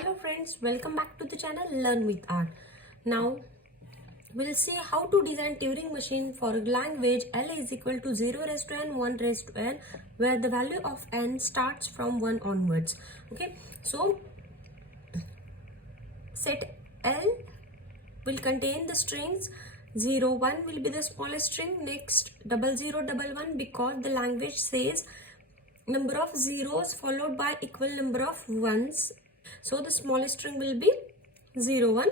Hello friends, welcome back to the channel Learn with Art. Now we'll see how to design Turing machine for a language L is equal to 0 raised to n, 1 raised to n, where the value of n starts from 1 onwards. Okay, so set L will contain the strings 0, 1 will be the smallest string, next 00, 11 because the language says number of zeros followed by equal number of ones. So the smallest string will be 0, 1.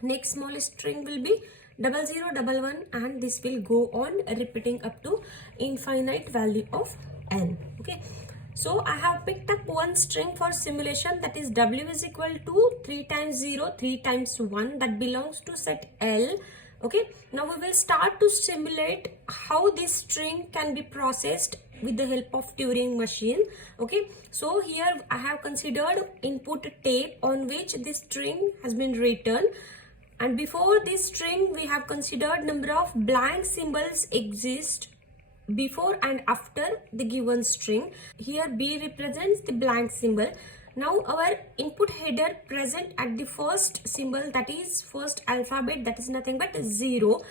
Next smallest string will be 00, 11, and this will go on repeating up to infinite value of n. Okay. So I have picked up one string for simulation, that is w is equal to 3 times 0, 3 times 1, that belongs to set L. Okay. Now we will start to simulate how this string can be processed with the help of Turing machine. Okay, so here I have considered input tape on which this string has been written, and before this string we have considered number of blank symbols exist before and after the given string. Here B represents the blank symbol. Now our input header present at the first symbol, that is first alphabet, that is nothing but 0.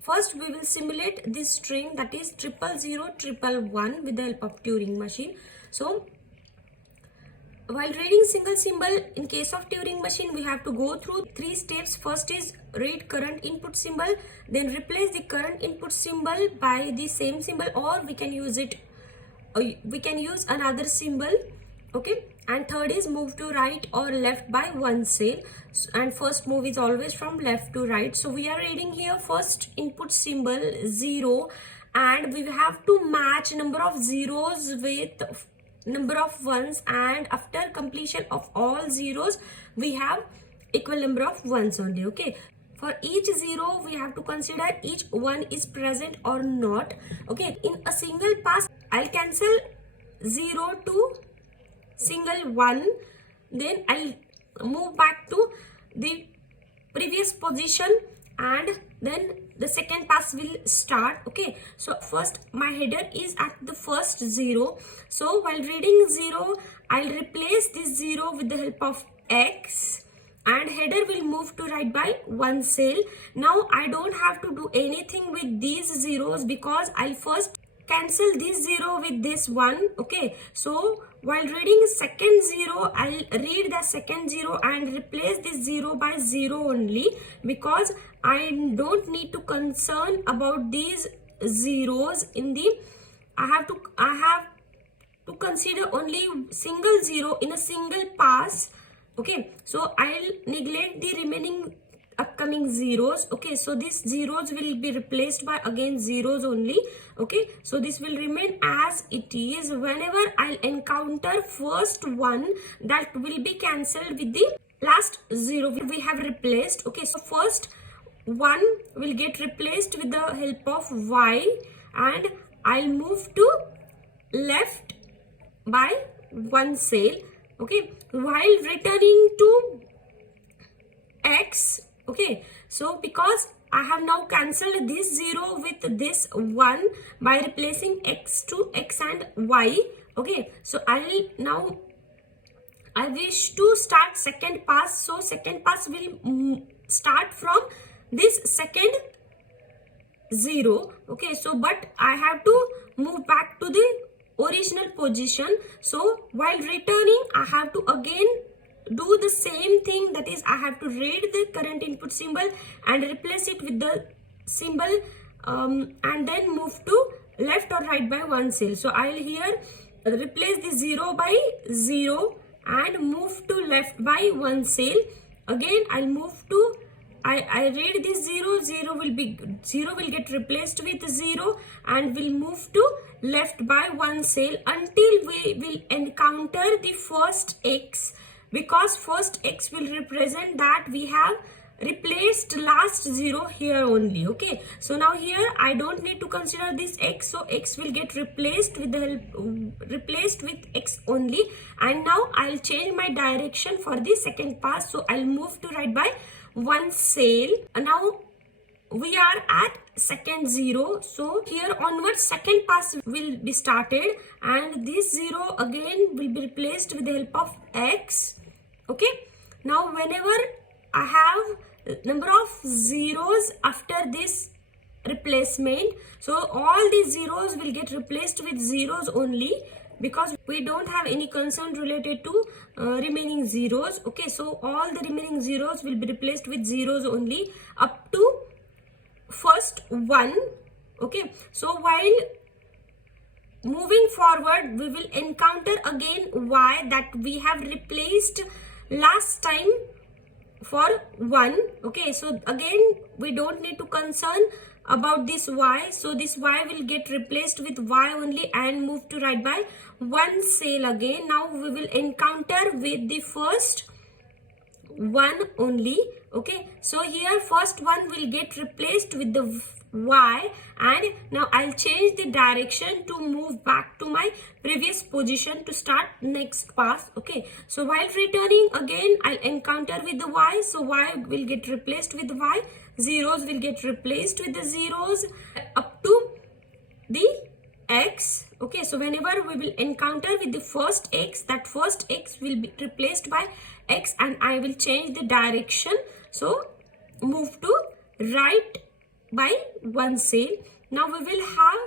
First, we will simulate this string, that is 000 111 with the help of Turing machine. So, while reading single symbol, in case of Turing machine, we have to go through 3 steps. First is read current input symbol, then replace the current input symbol by the same symbol, or we can use another symbol. Okay, and third is move to right or left by one cell, and first move is always from left to right. So we are reading here first input symbol 0, and we have to match number of zeros with number of ones, and after completion of all zeros we have equal number of ones only. Okay, for each 0 we have to consider each one is present or not. Okay, in a single pass I'll cancel 0 to single 1, then I'll move back to the previous position, and then the second pass will start. Okay, so first my header is at the first 0, so while reading 0 I'll replace this 0 with the help of X, and header will move to right by one cell. Now I don't have to do anything with these zeros because I'll first cancel this 0 with this 1. Okay, so while reading second 0, I'll read the second 0 and replace this 0 by 0 only, because I don't need to concern about these zeros in the I have to consider only single 0 in a single pass. Okay, so I'll neglect the remaining upcoming zeros. Okay, so these zeros will be replaced by again zeros only. Okay, so this will remain as it is. Whenever I'll encounter first one, that will be cancelled with the last 0 we have replaced. Okay, so first 1 will get replaced with the help of Y, and I'll move to left by one cell. Okay, while returning to X. Okay, so because I have now cancelled this 0 with this 1 by replacing X to X and Y. Okay, so I wish to start second pass, so second pass will start from this second 0. Okay, so but I have to move back to the original position. So while returning I have to again do the same thing, that is I have to read the current input symbol and replace it with the symbol, and then move to left or right by one cell. So I'll here replace the 0 by 0 and move to left by one cell. Again I'll move to I read this 0 will get replaced with 0 and will move to left by one cell until we will encounter the first X, because first X will represent that we have replaced last 0 here only. Okay, so now here I don't need to consider this X, so X will get replaced with X only, and now I'll change my direction for the second pass. So I'll move to right by one cell. Now we are at second 0, so here onwards second pass will be started, and this 0 again will be replaced with the help of X. Okay, number of zeros after this replacement. So all these zeros will get replaced with zeros only, because we don't have any concern related to remaining zeros. Okay, so all the remaining zeros will be replaced with zeros only up to first 1. Okay, so while moving forward, we will encounter again y that we have replaced last time for 1. Okay, so again we don't need to concern about this y. So this y will get replaced with y only and move to right by 1 cell again. Now we will encounter with the first 1 only. Okay, so here first 1 will get replaced with the y, and now I'll change the direction to move back to my previous position to start next pass. Okay, so while returning again I'll encounter with the y, so y will get replaced with y, zeros will get replaced with the zeros up to the x. Okay, so whenever we will encounter with the first x, that first x will be replaced by x, and I will change the direction, so move to right by 1 cell. Now we will have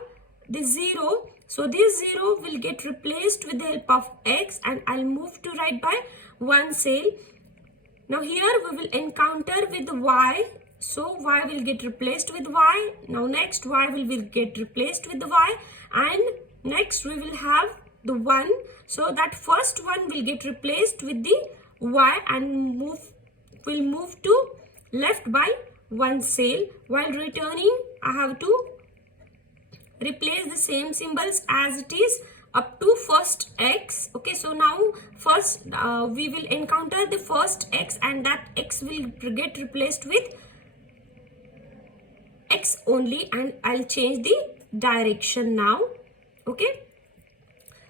the 0, so this 0 will get replaced with the help of x, and I'll move to right by 1 cell. Now here we will encounter with the y, so y will get replaced with y. Now next y will get replaced with the y, and next we will have the 1, so that first 1 will get replaced with the y and will move to left by 1 cell. While returning, I have to replace the same symbols as it is up to first x. Okay, so now first we will encounter the first x, and that x will get replaced with x only, and I'll change the direction now. Okay,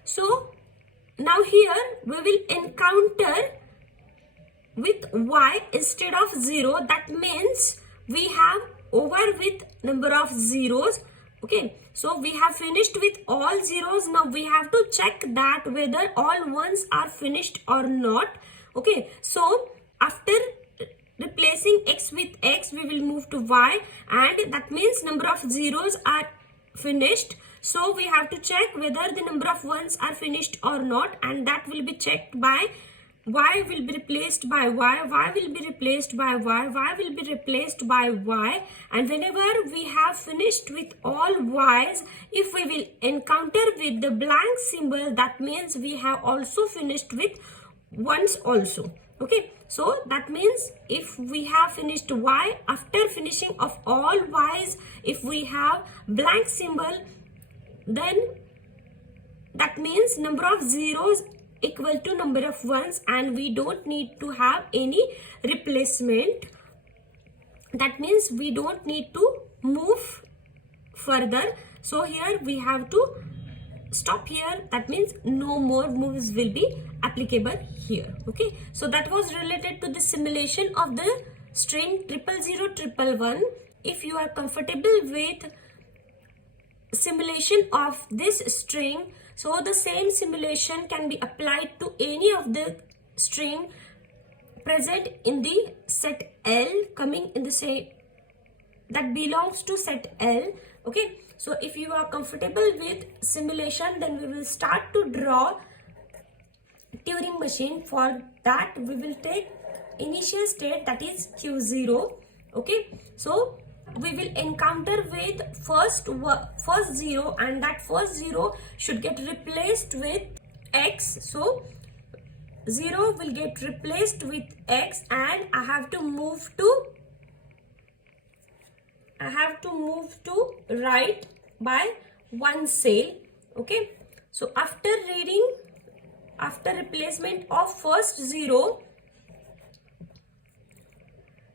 so now here we will encounter with y instead of 0. That means we have over with number of zeros. Okay, so we have finished with all zeros. Now we have to check that whether all ones are finished or not. Okay, so after replacing x with x, we will move to y, and that means number of zeros are finished. So we have to check whether the number of ones are finished or not, and that will be checked by y will be replaced by y, y will be replaced by y, y will be replaced by y, and whenever we have finished with all y's, if we will encounter with the blank symbol, that means we have also finished with ones also. Okay, so that means if we have finished y, after finishing of all y's, if we have blank symbol, then that means number of zeros equal to number of ones, and we don't need to have any replacement. That means we don't need to move further. So here we have to stop here. That means no more moves will be applicable here. Okay, so that was related to the simulation of the string 0000111. If you are comfortable with simulation of this string, so the same simulation can be applied to any of the string present in the set L, coming in the same that belongs to set L. Okay, so if you are comfortable with simulation, then we will start to draw Turing machine. For that we will take initial state, that is Q0. Okay, so we will encounter with first 0, and that first 0 should get replaced with x. So 0 will get replaced with x, and I have to move to right by 1 cell. Okay, so after replacement of first 0,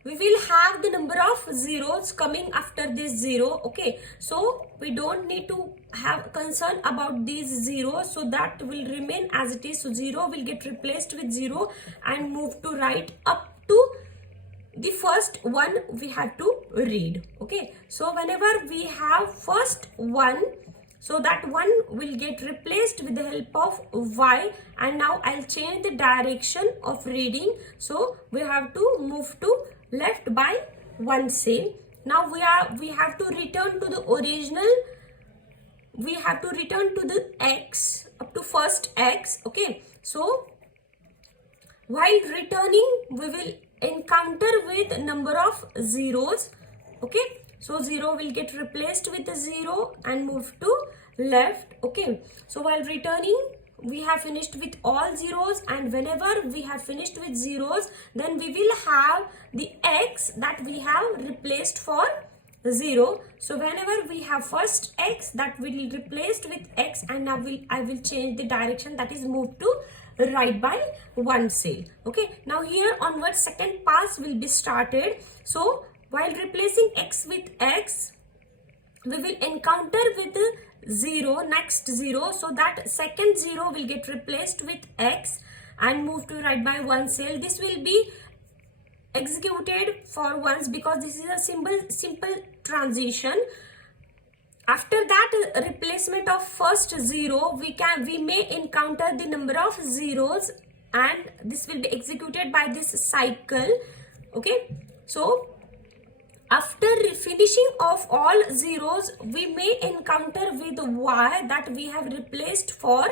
we will have the number of zeros coming after this 0. Okay, so we don't need to have concern about these zeros, so that will remain as it is. So 0 will get replaced with 0 and move to right up to the first 1 we have to read. Okay, so whenever we have first 1, so that 1 will get replaced with the help of y, and now I'll change the direction of reading. So we have to move to left by one cell. Now we have to return to the original, we have to return to the x up to first x. Okay, so while returning we will encounter with number of zeros. Okay, so 0 will get replaced with a 0 and move to left. Okay, so while returning we have finished with all zeros, and whenever we have finished with zeros, then we will have the x that we have replaced for 0. So whenever we have first x, that will be replaced with x, and now I will change the direction, that is move to right by one cell. Okay, now here onwards second pass will be started. So while replacing x with x, we will encounter with 0, next 0, so that second 0 will get replaced with x and move to right by one cell. This will be executed for once because this is a simple transition. After that replacement of first 0, we may encounter the number of zeros, and this will be executed by this cycle. Okay, so after finishing of all zeros, we may encounter with y that we have replaced for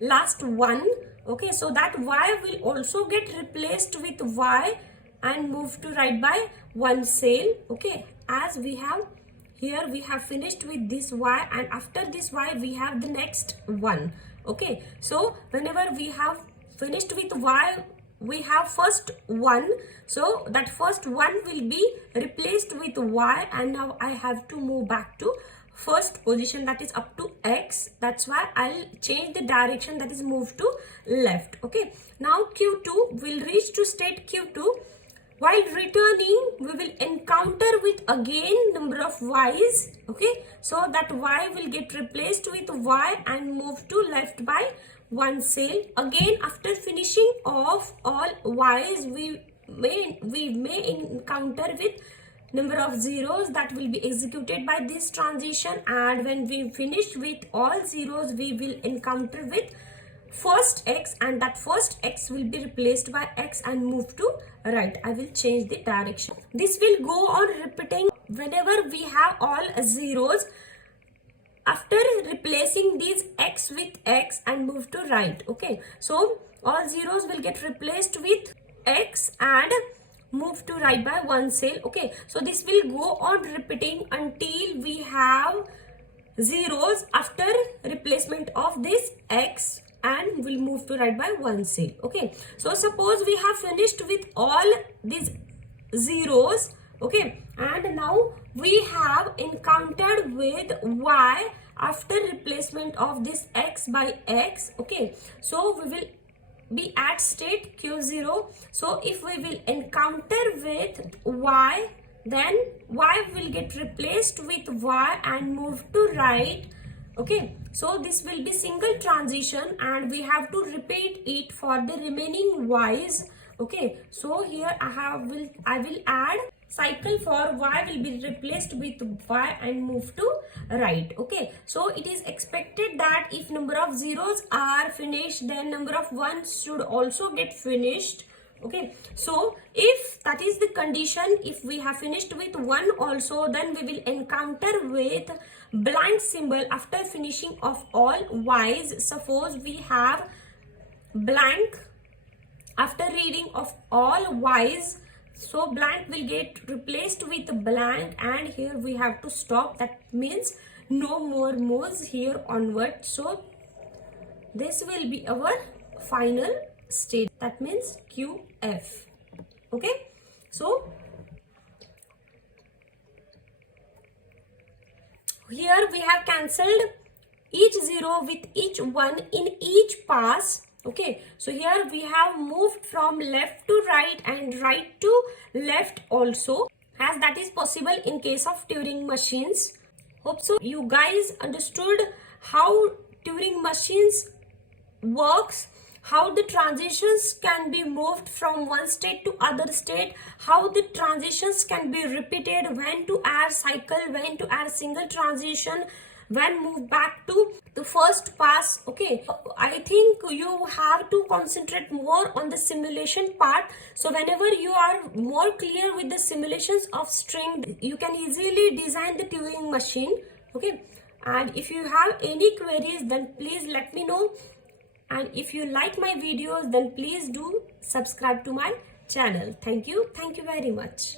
last one. Okay, so that y will also get replaced with y and move to right by one cell. Okay, as we have here, we have finished with this y, and after this y we have the next one. Okay, so whenever we have finished with y, we have first 1, so that first 1 will be replaced with y, and now I have to move back to first position, that is up to x. That's why I'll change the direction, that is move to left. Okay, now q2 will reach to state q2. While returning, we will encounter with again number of y's. Okay, so that y will get replaced with y and move to left by one cell. Again, after finishing of all y's, we may encounter with number of zeros that will be executed by this transition, and when we finish with all zeros, we will encounter with first x, and that first x will be replaced by x and move to right. I will change the direction. This will go on repeating whenever we have all zeros. After replacing these x with x and move to right. Okay, so all zeros will get replaced with x and move to right by one cell. Okay, so this will go on repeating until we have zeros after replacement of this x, and will move to right by one cell. Okay, so suppose we have finished with all these zeros. Okay, and now we have encountered with y after replacement of this x by x. Okay, so we will be at state q0. So if we will encounter with y, then y will get replaced with y and move to right. Okay, so this will be single transition, and we have to repeat it for the remaining y's. Okay, so here I will add cycle for y will be replaced with y and move to right. Okay, so it is expected that if number of zeros are finished, then number of ones should also get finished. Okay, so if that is the condition, if we have finished with 1 also, then we will encounter with blank symbol after finishing of all y's. Suppose we have blank after reading of all y's, so blank will get replaced with blank, and here we have to stop. That means no more moves here onward. So this will be our final state, that means QF. Okay, so here we have cancelled each zero with each one in each pass. Okay, so here we have moved from left to right and right to left also, as that is possible in case of Turing machines. Hope so you guys understood how Turing machines works, how the transitions can be moved from one state to other state, how the transitions can be repeated, when to add cycle, when to add single transition, when move back to the first pass. Okay, I think you have to concentrate more on the simulation part. So whenever you are more clear with the simulations of string, you can easily design the Turing machine. Okay, and if you have any queries, then please let me know. And if you like my videos, then please do subscribe to my channel. Thank you very much.